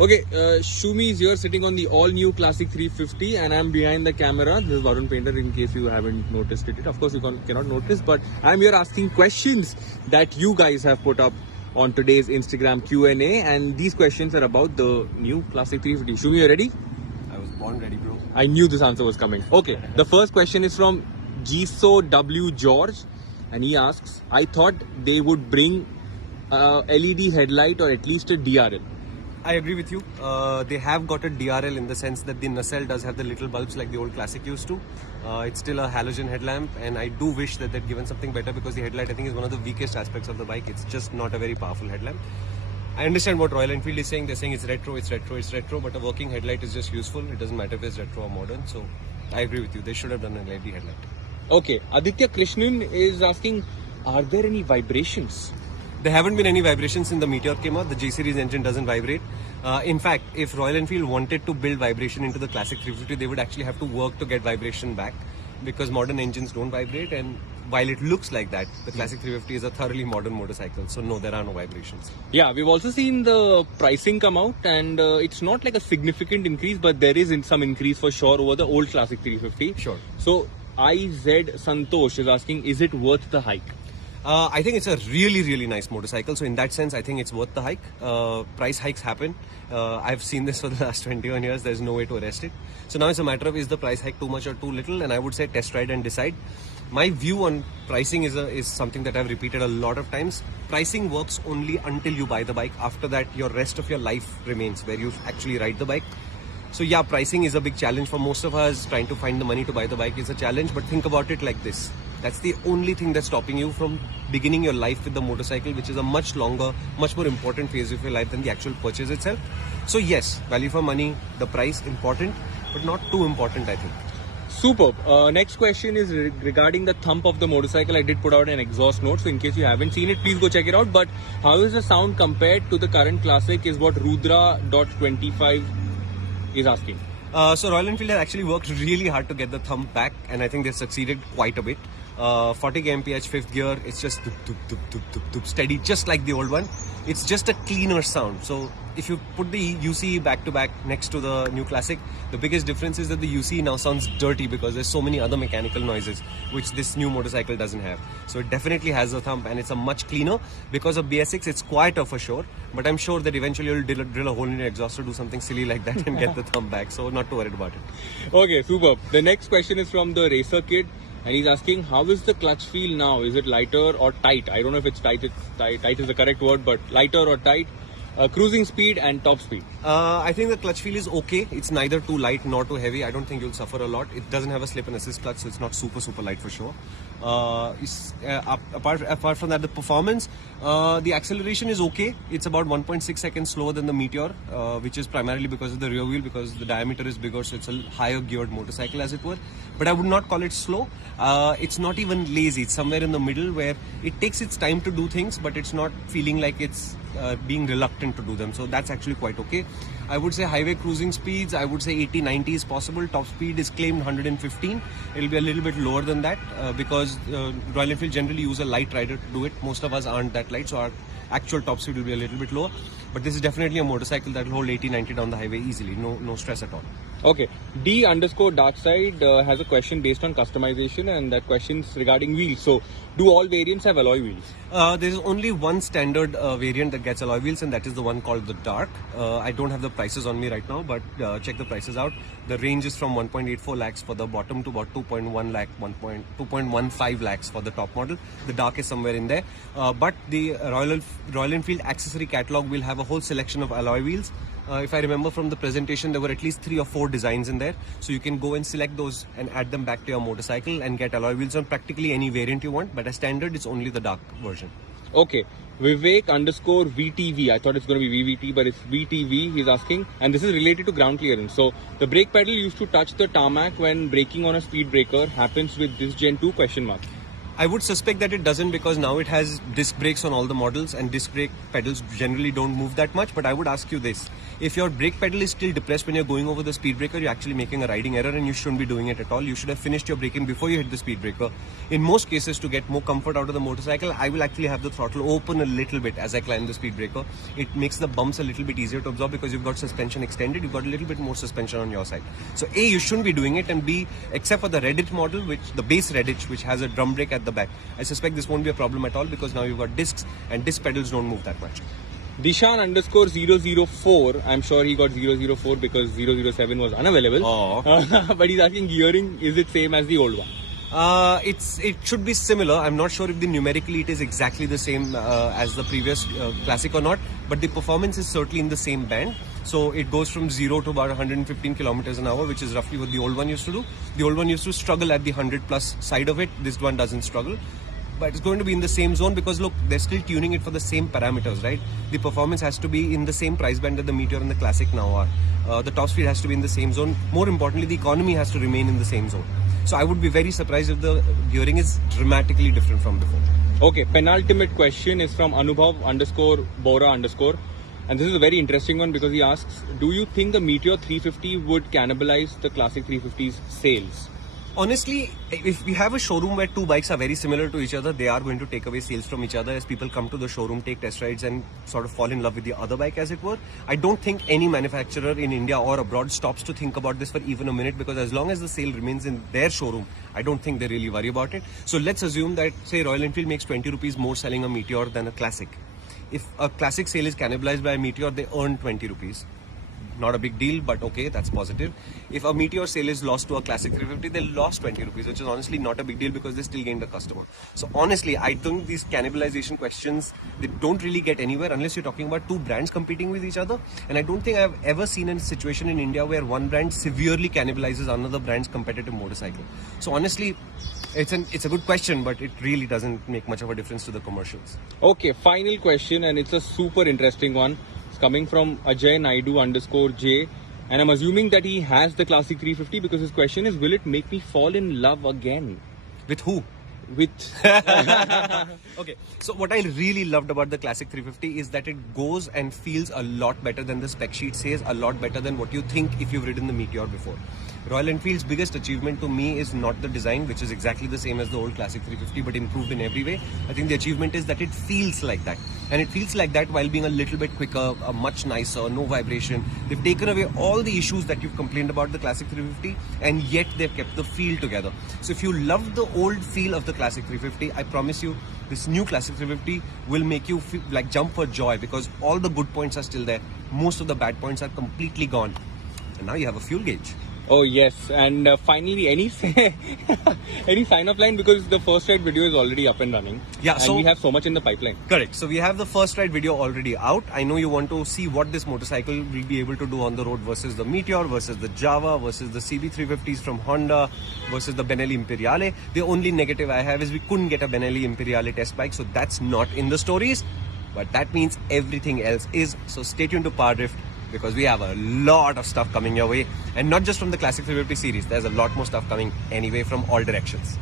Okay, Shumi is here sitting on the all-new Classic 350 and I'm behind the camera. This is Varun Painter in case you haven't noticed it. Of course, you cannot notice, but I'm here asking questions that you guys have put up on today's Instagram Q&A, and these questions are about the new Classic 350. Shumi, you ready? I was born ready, bro. I knew this answer was coming. Okay, the first question is from Giso W. George, and he asks, I thought they would bring LED headlight or at least a DRL. I agree with you. They have got a DRL in the sense that the nacelle does have the little bulbs like the old Classic used to. It's still a halogen headlamp, and I do wish that they'd given something better because the headlight, I think, is one of the weakest aspects of the bike. It's just not a very powerful headlamp. I understand what Royal Enfield is saying. They're saying it's retro, but a working headlight is just useful. It doesn't matter if it's retro or modern. So I agree with you. They should have done an LED headlight. Okay, Aditya Krishnan is asking, are there any vibrations? There haven't been any vibrations in the Meteor came out. The J series engine doesn't vibrate. In fact, if Royal Enfield wanted to build vibration into the Classic 350, they would actually have to work to get vibration back, because modern engines don't vibrate. And while it looks like that, the Classic 350 is a thoroughly modern motorcycle. So no, there are no vibrations. Yeah, we've also seen the pricing come out, and it's not like a significant increase, but there is some increase for sure over the old Classic 350. Sure. So IZ Santosh is asking, is it worth the hike? I think it's a really nice motorcycle. So in that sense, I think it's worth the hike. Price hikes happen. I've seen this for the last 21 years. There's no way to arrest it. So now it's a matter of, is the price hike too much or too little? And I would say test ride and decide. My view on pricing is something that I've repeated a lot of times. Pricing works only until you buy the bike. After that, your rest of your life remains where you actually ride the bike. So yeah, pricing is a big challenge for most of us. Trying to find the money to buy the bike is a challenge, but think about it like this. That's the only thing that's stopping you from beginning your life with the motorcycle, which is a much longer, much more important phase of your life than the actual purchase itself. So yes, value for money, the price important, but not too important, I think. Superb. Next question is regarding the thump of the motorcycle. I did put out an exhaust note, so in case you haven't seen it, please go check it out. But how is the sound compared to the current Classic is what Rudra.25 is asking. So Royal Enfield has actually worked really hard to get the thump back, and I think they've succeeded quite a bit. 40 mph, fifth gear, it's just doop, steady, just like the old one. It's just a cleaner sound. So if you put the UCE back to back next to the new Classic, the biggest difference is that the UCE now sounds dirty because there's so many other mechanical noises which this new motorcycle doesn't have. So it definitely has a thump, and it's a much cleaner. Because of BS6, it's quieter for sure, but I'm sure that eventually you'll drill a hole in your exhaust to do something silly like that and get the thump back. So not too worried about it. Okay, superb. The next question is from the Racer Kid, and he's asking, how is the clutch feel now? Is it lighter or tight? I don't know if it's tight. Tight is the correct word, but lighter or tight? Cruising speed and top speed. I think the clutch feel is okay. It's neither too light nor too heavy. I don't think you'll suffer a lot. It doesn't have a slip and assist clutch, so it's not super light for sure. Apart from that, the performance, the acceleration is okay. It's about 1.6 seconds slower than the Meteor, which is primarily because of the rear wheel, because the diameter is bigger, so it's a higher geared motorcycle, as it were. But I would not call it slow. It's not even lazy. It's somewhere in the middle where it takes its time to do things, but it's not feeling like it's being reluctant to do them. So that's actually quite okay. I would say highway cruising speeds, I would say 80-90 is possible. Top speed is claimed 115. It'll be a little bit lower than that because Royal Enfield generally use a light rider to do it. Most of us aren't that light, so our actual top speed will be a little bit lower. But this is definitely a motorcycle that will hold 80-90 down the highway easily. No stress at all. Okay. D_Darkside has a question based on customization, and that question is regarding wheels. So, do all variants have alloy wheels? There's only one standard variant that gets alloy wheels, and that is the one called the Dark. I don't have the prices on me right now, but check the prices out. The range is from 1.84 lakhs for the bottom to about 2.1 lakh, 2.15 lakhs for the top model. The Dark is somewhere in there. But the Royal Enfield accessory catalog will have a whole selection of alloy wheels. If I remember from the presentation, there were at least 3 or 4 designs in there. So you can go and select those and add them back to your motorcycle and get alloy wheels on practically any variant you want. But as standard, it's only the Dark version. Okay. Vivek_VTV. I thought it's going to be VVT, but it's VTV. He's asking, and this is related to ground clearance. So the brake pedal used to touch the tarmac when braking on a speed breaker. Happens with this Gen 2 ? I would suspect that it doesn't, because now it has disc brakes on all the models, and disc brake pedals generally don't move that much. But I would ask you this: If your brake pedal is still depressed when you're going over the speed breaker, you're actually making a riding error and you shouldn't be doing it at all. You should have finished your braking before you hit the speed breaker. In most cases, to get more comfort out of the motorcycle, I will actually have the throttle open a little bit as I climb the speed breaker. It makes the bumps a little bit easier to absorb because you've got suspension extended, you've got a little bit more suspension on your side. So A, you shouldn't be doing it, and B, except for the Reddit model, the base Reddit, which has a drum brake at the back, I suspect this won't be a problem at all because now you've got discs and disc pedals don't move that much. Dishan_004, I'm sure he got 004 because 007 was unavailable. But he's asking gearing, is it same as the old one? It should be similar. I'm not sure if numerically it is exactly the same as the previous Classic or not, but the performance is certainly in the same band. So it goes from 0 to about 115 kilometers an hour, which is roughly what the old one used to do. The old one used to struggle at the 100 plus side of it. This one doesn't struggle. But it's going to be in the same zone because look, they're still tuning it for the same parameters, right? The performance has to be in the same price band that the Meteor and the Classic now are. The top speed has to be in the same zone. More importantly, the economy has to remain in the same zone. So I would be very surprised if the gearing is dramatically different from before. Okay, penultimate question is from Anubhav_Bora_. And this is a very interesting one because he asks, do you think the Meteor 350 would cannibalize the Classic 350's sales? Honestly, if we have a showroom where two bikes are very similar to each other, they are going to take away sales from each other as people come to the showroom, take test rides and sort of fall in love with the other bike, as it were. I don't think any manufacturer in India or abroad stops to think about this for even a minute, because as long as the sale remains in their showroom, I don't think they really worry about it. So let's assume that, say, Royal Enfield makes 20 rupees more selling a Meteor than a Classic. If a Classic sale is cannibalized by a Meteor, they earn 20 rupees. Not a big deal, but okay, that's positive. If a Meteor sale is lost to a Classic 350, they lost 20 rupees, which is honestly not a big deal because they still gained a customer. So honestly, I think these cannibalization questions, they don't really get anywhere unless you're talking about two brands competing with each other. And I don't think I've ever seen a situation in India where one brand severely cannibalizes another brand's competitive motorcycle. So honestly, it's a good question, but it really doesn't make much of a difference to the commercials. Okay, final question, and it's a super interesting one. It's coming from Ajay Naidu_J, and I'm assuming that he has the Classic 350 because his question is, will it make me fall in love again? With who? With Okay, so what I really loved about the Classic 350 is that it goes and feels a lot better than the spec sheet says, a lot better than what you think if you've ridden the Meteor before. Royal Enfield's biggest achievement to me is not the design, which is exactly the same as the old Classic 350 but improved in every way. I think the achievement is that it feels like that, and it feels like that while being a little bit quicker, much nicer, no vibration. They've taken away all the issues that you've complained about the Classic 350, and yet they've kept the feel together. So if you love the old feel of the Classic 350, I promise you this new Classic 350 will make you feel like jump for joy, because all the good points are still there, most of the bad points are completely gone, and now you have a fuel gauge. Oh yes, and finally, any sign-up line, because the first ride video is already up and running. Yeah, and so we have so much in the pipeline. Correct. So we have the first ride video already out. I know you want to see what this motorcycle will be able to do on the road versus the Meteor, versus the Java, versus the CB350s from Honda, versus the Benelli Imperiale. The only negative I have is we couldn't get a Benelli Imperiale test bike, so that's not in the stories. But that means everything else is. So stay tuned to Power Drift, because we have a lot of stuff coming your way, and not just from the Classic 350 series. There's a lot more stuff coming anyway from all directions.